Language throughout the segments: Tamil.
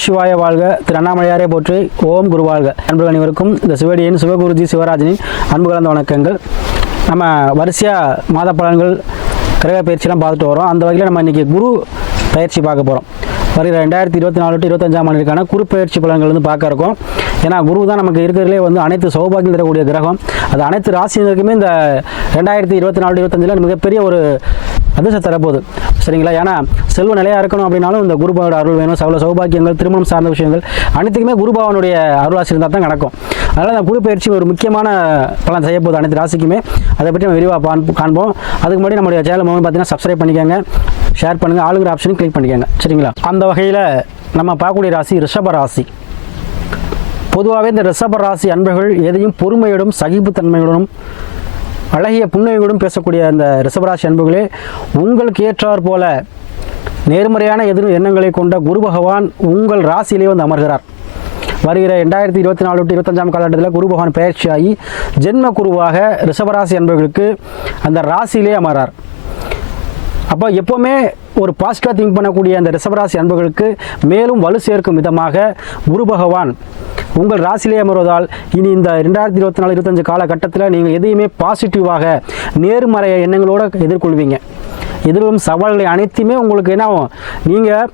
நமசிவாய வாழ்க. திரு அண்ணாமலையாரே போற்றி. ஓம் குரு வாழ்க. அன்புகள் அனைவருக்கும் இந்த சிவடியின் சிவகுருஜி சிவராஜனின் அன்பு கலந்த வணக்கங்கள். நம்ம வரிசையாக மாத பலன்கள் கிரக பயிற்சியெல்லாம் பார்த்துட்டு வரோம். அந்த வகையில் நம்ம இன்றைக்கி குரு பயிற்சி பார்க்க போகிறோம். வருகிற 2024 to 25ஆம் ஆண்டிற்கான குரு பயிற்சி பலன்கள் வந்து பார்க்க இருக்கோம். ஏன்னா குரு தான் நமக்கு இருக்கிறதுலே வந்து அனைத்து சௌபாகியம் தரக்கூடிய கிரகம். அது அனைத்து ராசினருக்குமே இந்த 2024 to 25 மிகப்பெரிய ஒரு அதிர்ஷ்டம் தரப்போகுது. சரிங்களா? ஏன்னா செல்வ நிலையாக இருக்கணும் அப்படின்னாலும் இந்த குருபாவோட அருள் வேணும். சௌபாகியங்கள், திருமணம் சார்ந்த விஷயங்கள் அனைத்துக்குமே குருபாவனுடைய அருளாசி இருந்தால் தான் நடக்கும். அதனால் இந்த குரு பயிற்சி ஒரு முக்கியமான பலன் செய்ய போகுது அனைத்து ராசிக்குமே. அதை பற்றி நம்ம விரிவாக காண்போம். அதுக்கு முன்னாடி நம்மளுடைய சேனல் பார்த்தீங்கன்னா சப்ஸ்கிரைப் பண்ணிக்கோங்க, ஷேர் பண்ணுங்கள், ஆளுங்கிற ஆப்ஷனும் கிளிக் பண்ணிக்கோங்க. சரிங்களா? அந்த வகையில் நம்ம பார்க்கக்கூடிய ராசி ரிஷப ராசி. பொதுவாகவே இந்த ரிஷப ராசி அன்பர்கள் எதையும் பொறுமையோடும் சகிப்புத்தன்மையுடனும் அழகிய புன்னகையோடும் பேசக்கூடிய அந்த ரிஷபராசி அன்புகளே, உங்களுக்கு ஏற்றார் போல நேர்மறையான எண்ணங்களை கொண்ட குரு பகவான் உங்கள் ராசியிலே வந்து அமர்கிறார். வருகிற 2024 to 25ஆம் காலகட்டத்தில் குரு பகவான் பயிற்சியாகி ஜென்ம குருவாக ரிஷபராசி அன்பர்களுக்கு அந்த ராசியிலே அமர்றார். அப்போ எப்போவுமே ஒரு பாசிட்டிவாக திங்க் பண்ணக்கூடிய அந்த ரிஷபராசி அன்பர்களுக்கு மேலும் வலு சேர்க்கும் விதமாக குரு பகவான் உங்கள் ராசியிலே அமர்வதால் இனி இந்த 2024-25 காலகட்டத்தில் நீங்கள் எதையுமே பாசிட்டிவாக நேர்மறைய எண்ணங்களோடு எதிர்கொள்வீங்க. எதிரும் சவால்களை அனைத்துமே உங்களுக்கு என்ன ஆகும், நீங்கள்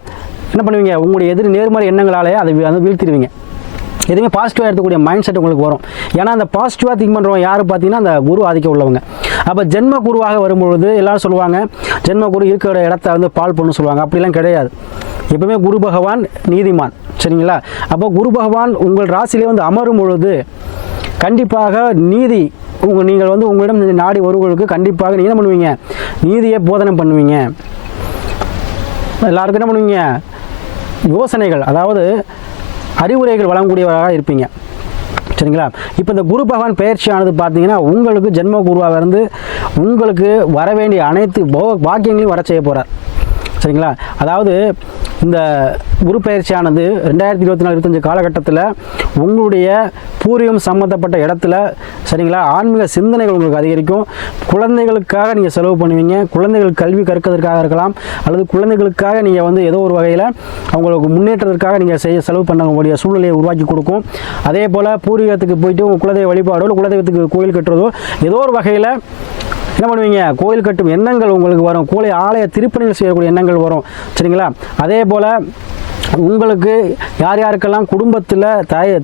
என்ன பண்ணுவீங்க, உங்களுடைய நேர்மறை எண்ணங்களாலே அதை வீழ்த்திடுவீங்க. எதுவுமே பாசிட்டிவாக எடுக்கக்கூடிய மைண்ட் செட் உங்களுக்கு வரும். ஏன்னா அந்த பாசிட்டிவாக திங்க் பண்ணுறவங்க யார் பார்த்தீங்கன்னா அந்த குரு ஆதிக்கம் உள்ளவங்க. அப்போ ஜென்ம குருவாக வரும்பொழுது எல்லோரும் சொல்லுவாங்க ஜென்ம குரு இருக்கிற இடத்த வந்து பால் பண்ணு சொல்லுவாங்க. அப்படிலாம் கிடையாது. எப்பவுமே குரு பகவான் நீதிமான். சரிங்களா? அப்போ குரு பகவான் உங்கள் ராசியிலே வந்து அமரும் பொழுது கண்டிப்பாக நீதி நீங்கள் வந்து உங்களிடம் நாடி வருவர்களுக்கு கண்டிப்பாக நீங்கள் என்ன பண்ணுவீங்க, நீதியை போதனை பண்ணுவீங்க. எல்லாருக்கும் என்ன பண்ணுவீங்க, யோசனைகள் அதாவது அறிவுரைகள் வழங்கக்கூடியவராக இருப்பீங்க. சரிங்களா? இப்போ இந்த குரு பகவான் பயிற்சியானது பார்த்தீங்கன்னா உங்களுக்கு ஜென்ம குருவாக இருந்து உங்களுக்கு வர வேண்டிய அனைத்து பாக்கியங்களையும் வர செய்ய போகிறார். சரிங்களா? அதாவது இந்த குரு பயிற்சியானது 2024-25 காலகட்டத்தில் உங்களுடைய பூர்வீகம் சம்மந்தப்பட்ட இடத்துல சரிங்களா ஆன்மீக சிந்தனைகள் உங்களுக்கு அதிகரிக்கும். குழந்தைகளுக்காக நீங்கள் செலவு பண்ணுவீங்க. குழந்தைகள் கல்வி கற்கிறதுக்காக இருக்கலாம், அல்லது குழந்தைகளுக்காக நீங்கள் வந்து ஏதோ ஒரு வகையில் அவங்களுக்கு முன்னேற்றத்திற்காக நீங்கள் செலவு பண்ணக்கூடிய சூழ்நிலையை உருவாக்கி கொடுக்கும். அதே போல் பூர்வீகத்துக்கு போயிட்டு உங்கள் குலதெய்வ வழிபாடோ இல்லை குலதெய்வத்துக்கு கோயில் கட்டுறதோ ஏதோ ஒரு வகையில் என்ன பண்ணுவீங்க, கோயில் கட்டும் எண்ணங்கள் உங்களுக்கு வரும். ஆலய திருப்பணிகள் செய்யக்கூடிய எண்ணங்கள் வரும். சரிங்களா? அதே போல் உங்களுக்கு யார் யாருக்கெல்லாம் குடும்பத்தில்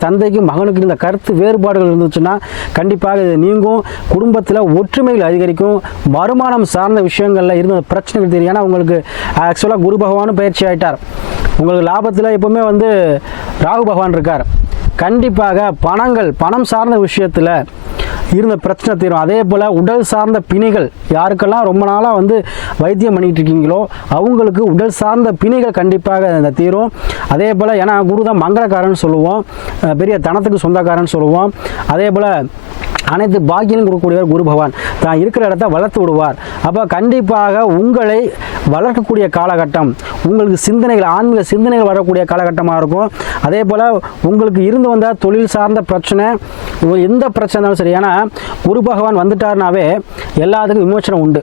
தந்தைக்கும் மகனுக்கு இந்த கருத்து வேறுபாடுகள் இருந்துச்சுன்னா கண்டிப்பாக இது நீங்கும். குடும்பத்தில் ஒற்றுமைகள் அதிகரிக்கும். வருமானம் சார்ந்த விஷயங்களில் இருந்த பிரச்சனைகள் தெரியும். ஏன்னா உங்களுக்கு ஆக்சுவலாக குரு பகவானும் பயிற்சி ஆகிட்டார். உங்களுக்கு லாபத்தில் எப்போவுமே வந்து ராகு பகவான் இருக்கார். கண்டிப்பாக பணம் சார்ந்த விஷயத்தில் இருந்த பிரச்சனை தீரும். அதே போல் உடல் சார்ந்த பிணிகள் யாருக்கெல்லாம் ரொம்ப நாளாக வந்து வைத்தியம் பண்ணிகிட்டு இருக்கீங்களோ அவங்களுக்கு உடல் சார்ந்த பிணிகள் கண்டிப்பாக தீரும். அதே போல் ஏன்னா குரு தான் மங்களக்காரன்னு சொல்லுவோம், பெரிய தனத்துக்கு சொந்தக்காரன்னு சொல்லுவோம். அதே போல் அனைத்து பாக்கியம் கொடுக்கக்கூடியவர் குரு பகவான் தான் இருக்கிற இடத்த வளர்த்து விடுவார். அப்போ கண்டிப்பாக உங்களை வளர்க்கக்கூடிய காலகட்டம், உங்களுக்கு சிந்தனைகள் ஆன்மீக சிந்தனைகள் வரக்கூடிய காலகட்டமாக இருக்கும். அதே போல் உங்களுக்கு இருந்து வந்த தொழில் சார்ந்த பிரச்சனை எந்த பிரச்சனை இருந்தாலும் சரி, ஏன்னா குரு பகவான் வந்துட்டார்னாவே எல்லாத்துக்கும் விமோச்சனம் உண்டு.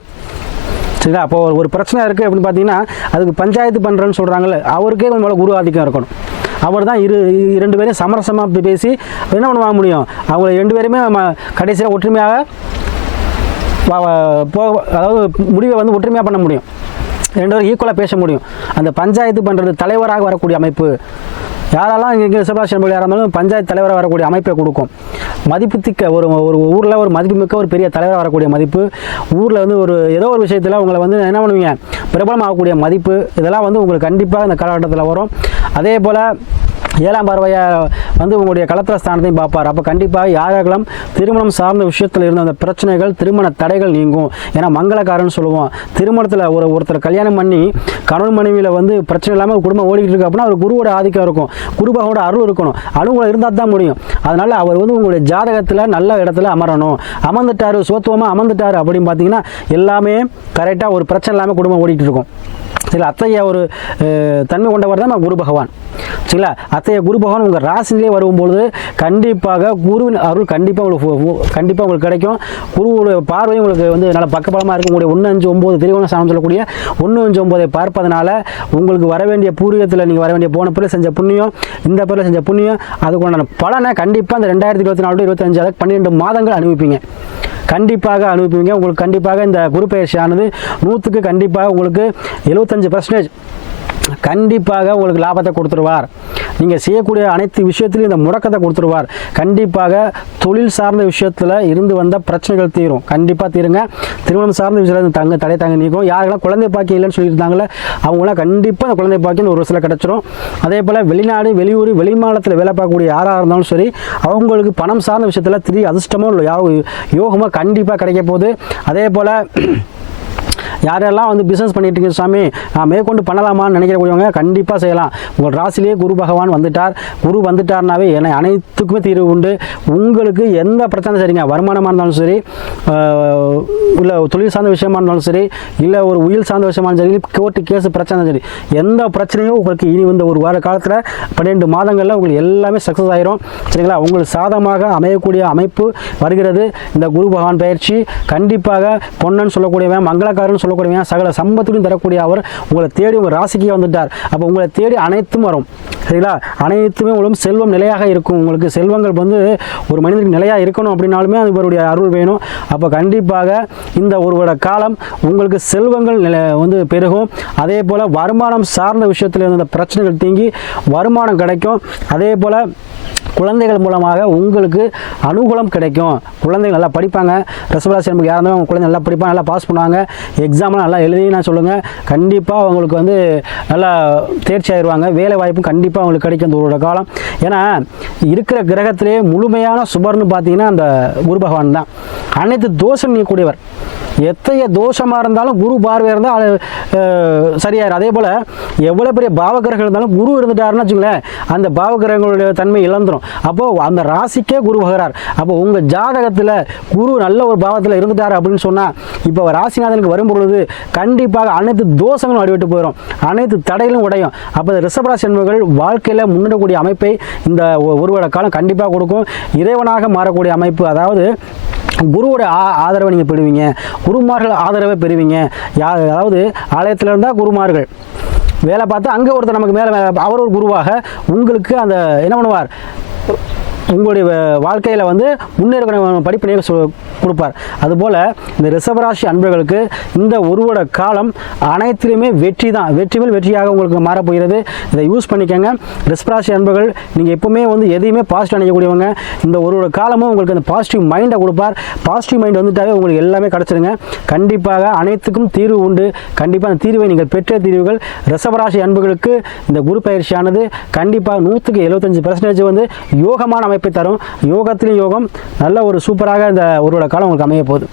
சரிங்களா? அப்போ ஒரு பிரச்சனை இருக்குது அப்படின்னு பார்த்தீங்கன்னா அதுக்கு பஞ்சாயத்து பண்ணுறேன்னு சொல்கிறாங்கல்ல, அவருக்கே கொஞ்சம் குரு ஆதிக்கம் இருக்கணும். அவர் தான் இரண்டு பேரையும் சமரசமாக பேசி என்ன பண்ண முடியும், அவங்க ரெண்டு பேருமே கடைசியாக ஒற்றுமையாக அதாவது முடிவை வந்து ஒற்றுமையாக பண்ண முடியும். ரெண்டு பேரும் ஈக்குவலாக பேச முடியும். அந்த பஞ்சாயத்து பண்ணுறது தலைவராக வரக்கூடிய அமைப்பு யாரெல்லாம் இங்கே ரிஷபராசி அன்பர்கள் யாராக இருந்தாலும் பஞ்சாயத்து தலைவராக வரக்கூடிய அமைப்பை கொடுக்கும். மதிப்புத்திக்க ஒரு ஊரில் ஒரு மதிப்புமிக்க ஒரு பெரிய தலைவராக வரக்கூடிய மதிப்பு, ஊரில் வந்து ஏதோ ஒரு விஷயத்தில் உங்களை வந்து என்ன பண்ணுவீங்க, பிரபலமாகக்கூடிய மதிப்பு, இதெல்லாம் வந்து உங்களுக்கு கண்டிப்பாக இந்த காலகட்டத்தில் வரும். அதே போல் 7ஆம் பார்வையை வந்து உங்களுடைய கலத்திர ஸ்தானத்தையும் பார்ப்பார். அப்போ கண்டிப்பாக யாரெல்லாம் திருமணம் சார்ந்த விஷயத்தில் இருந்த அந்த பிரச்சனைகள், திருமண தடைகள் நீங்கும். ஏன்னா மங்களக்காரன்னு சொல்லுவோம். திருமணத்தில் ஒருத்தர் கல்யாணம் பண்ணி கணவன் மனைவியில் வந்து பிரச்சனை இல்லாமல் குடும்பம் ஓடிக்கிட்டு இருக்கு அப்படின்னா அவர் குருவோட ஆதிக்கம் இருக்கும், குரு பகவானோட அருள் இருக்கணும். அனுகூலம் இருந்தால் தான் முடியும். அதனால் அவர் வந்து உங்களுடைய ஜாதகத்தில் நல்ல இடத்துல அமரணும். அமர்ந்துட்டார், சோத்துவமாக அமர்ந்துட்டார் அப்படின்னு பார்த்தீங்கன்னா எல்லாமே கரெக்டாக ஒரு பிரச்சனை இல்லாமல் குடும்பம் ஓடிக்கிட்டு இருக்கும். சரிங்களா? அத்தகைய ஒரு தன்மை கொண்டவர் தான் குரு பகவான். சரிங்களா? அத்தைய குரு பகவான் உங்கள் ராசியிலே வரும்பொழுது கண்டிப்பாக குருவின் அருள் கண்டிப்பாக உங்களுக்கு கிடைக்கும். குருவுடைய பார்வை உங்களுக்கு வந்து நல்ல பக்கபலமாக இருக்கும். உங்களுடைய 159 திரிகோண ஸ்தானம் சொல்லக்கூடிய 159 பார்ப்பதனால உங்களுக்கு வர வேண்டிய பூர்வீகத்தில் நீங்கள் வர வேண்டிய போன பேரில் செஞ்ச புண்ணியம், இந்த பேரில் செஞ்ச புண்ணியம், அதுக்குண்டான பலனை கண்டிப்பாக இந்த 2024 25 அதாவது 12 மாதங்கள் அனுபவிப்பீங்க. கண்டிப்பாக அனுபவிப்பீங்க. உங்களுக்கு கண்டிப்பாக இந்த குரு பயிற்சியானது 100க்கு கண்டிப்பாக உங்களுக்கு 75% கண்டிப்பாக உங்களுக்கு லாபத்தை கொடுத்துருவார். நீங்கள் செய்யக்கூடிய அனைத்து விஷயத்திலும் இந்த முடக்கத்தை கொடுத்துருவார். கண்டிப்பாக தொழில் சார்ந்த விஷயத்தில் இருந்து வந்த பிரச்சனைகள் தீரும். கண்டிப்பாக தீருங்க. திருமணம் சார்ந்த விஷயத்தில் தடை தாங்க நீக்கும். யாருக்கெல்லாம் குழந்தை பாக்கியம் இல்லைன்னு சொல்லியிருந்தாங்களே அவங்களாம் கண்டிப்பாக அந்த குழந்தை பாக்கியம் ஒரு சில கிடச்சிரும். அதே போல் வெளிநாடு வெளியூர் வெளிமாநிலத்தில் வேலை பார்க்கக்கூடிய யாராக இருந்தாலும் சரி அவங்களுக்கு பணம் சார்ந்த விஷயத்தில் திடீர் அதிர்ஷ்டமோ இல்லை யோகமாக கண்டிப்பாக கிடைக்க போகுது. அதே போல் யாரெல்லாம் வந்து பிஸ்னஸ் பண்ணிட்டு இருக்கீங்க சாமி நான் மேற்கொண்டு பண்ணலாமான்னு நினைக்கிறவங்க கண்டிப்பாக செய்யலாம். உங்கள் ராசிலேயே குரு பகவான் வந்துட்டார். குரு வந்துட்டார்னாவே என்னை அனைத்துக்குமே தீர்வு உண்டு. உங்களுக்கு எந்த பிரச்சனை சரிங்க, வருமானமாக இருந்தாலும் சரி, இல்லை தொழில் சார்ந்த விஷயமா இருந்தாலும் சரி, இல்லை ஒரு உயிர் சார்ந்த விஷயமா இருந்தாலும் சரி, கோர்ட்டு கேஸு பிரச்சனை சரி, எந்த பிரச்சனையும் உங்களுக்கு இனி இந்த ஒரு வார காலத்தில் 12 மாதங்களில் உங்களுக்கு எல்லாமே சக்ஸஸ் ஆகிரும். சரிங்களா? உங்களுக்கு சாதகமாக அமையக்கூடிய அமைப்பு வருகிறது. இந்த குரு பகவான் பயிற்சி கண்டிப்பாக பொன்னன் சொல்லக்கூடியவன், மங்களக்காரன் சொல்லக்கூடியவன், சகல சம்பத்துடன் தரக்கூடிய அவர் உங்களை தேடி உங்கள் ராசிக்கே வந்துட்டார். அப்போ உங்களை தேடி அனைத்தும் வரும். சரிங்களா? அனைத்துமே உங்களுக்கு செல்வம் நிலையாக இருக்கும். உங்களுக்கு செல்வங்கள் வந்து ஒரு மனிதனுக்கு நிலையாக இருக்கணும் அப்படின்னாலுமே அது இவருடைய அருள் வேணும். அப்போ கண்டிப்பாக இந்த ஒரு வருட காலம் உங்களுக்கு செல்வங்கள் வந்து பெருகும். அதே போல் வருமானம் சார்ந்த விஷயத்தில் இருந்த பிரச்சனைகள் தீங்கி வருமானம் கிடைக்கும். அதே போல் குழந்தைகள் மூலமாக உங்களுக்கு அனுகூலம் கிடைக்கும். குழந்தைகள் நல்லா படிப்பாங்க. ரிஷபராசி நமக்கு யாராக இருந்தாலும் குழந்தை நல்லா படிப்பாங்க, நல்லா பாஸ் பண்ணுவாங்க. எக்ஸாம்லாம் நல்லா எழுதினா சொல்லுங்கள். கண்டிப்பாக அவங்களுக்கு வந்து நல்லா தேர்ச்சி ஆயிடுவாங்க. வேலை வாய்ப்பும் கண்டிப்பாக அவங்களுக்கு கிடைக்கும் இந்த ஒரு காலம். ஏன்னா இருக்கிற கிரகத்திலே முழுமையான சுபர்னு பார்த்தீங்கன்னா அந்த குரு பகவான் தான். அனைத்து தோஷம் நீக்கக்கூடியவர். எத்தகைய தோஷமாக இருந்தாலும் குரு பார்வையாக இருந்தால் சரியாயிரும். அதே போல் எவ்வளோ பெரிய பாவகிரகங்கள் இருந்தாலும் குரு இருந்துட்டாருன்னு வச்சுங்களேன் அந்த பாவகிரகங்களுடைய தன்மை இழந்துடும். அப்போது அந்த ராசிக்கே குரு வகிறார். அப்போ உங்கள் ஜாதகத்தில் குரு நல்ல ஒரு பாவத்தில் இருந்துட்டார் அப்படின்னு சொன்னால் இப்போ ராசிநாதனுக்கு வரும் பொழுது கண்டிப்பாக அனைத்து தோஷங்களும் அடிவிட்டு போயிடும், அனைத்து தடைகளும் உடையும். அப்போ ரிஷபராசி என்பவர்கள் வாழ்க்கையில் முன்னேறக்கூடிய அமைப்பை இந்த ஒரு வருட காலம் கண்டிப்பாக கொடுக்கும். இறைவனாக மாறக்கூடிய அமைப்பு, அதாவது குருவோட ஆதரவை நீங்கள் பெறுவீங்க. குருமார்கள் ஆதரவை பெறுவீங்க. அதாவது ஆலயத்தில் இருந்தால் குருமார்கள் வேலை பார்த்தா அங்கே ஒருத்தர் நமக்கு மேலே அவர் ஒரு குருவாக உங்களுக்கு அந்த என்ன பண்ணுவார், உங்களுடைய வாழ்க்கையில் வந்து முன்னேற்ற படிப்பினையை கொடுப்பார். அதுபோல் இந்த ரிஷபராசி அன்பர்களுக்கு இந்த ஒரு வருட காலம் அனைத்திலுமே வெற்றி தான். வெற்றி மேல் வெற்றியாக உங்களுக்கு மாறப்போகிறது. இதை யூஸ் பண்ணிக்கோங்க. ரிஷபராசி அன்பர்கள் நீங்கள் எப்பவுமே வந்து எதையுமே பாசிட்டிவ் நினைக்கக்கூடியவங்க. இந்த ஒரு வருட காலமும் உங்களுக்கு அந்த பாசிட்டிவ் மைண்டை கொடுப்பார். பாசிட்டிவ் மைண்ட் வந்துட்டாவே உங்களுக்கு எல்லாமே கிடச்சிருங்க. கண்டிப்பாக அனைத்துக்கும் தீர்வு உண்டு. கண்டிப்பாக அந்த தீர்வை நீங்கள் பெற்ற தீர்வுகள். ரிஷபராசி அன்பர்களுக்கு இந்த குரு பயிற்சியானது கண்டிப்பாக 100க்கு 75% வந்து யோகமான அமைப்பை தரும். யோகத்திலும் யோகம் நல்ல ஒரு சூப்பராக இந்த ஒரு காலம் உங்களுக்கு அமைய போகுது.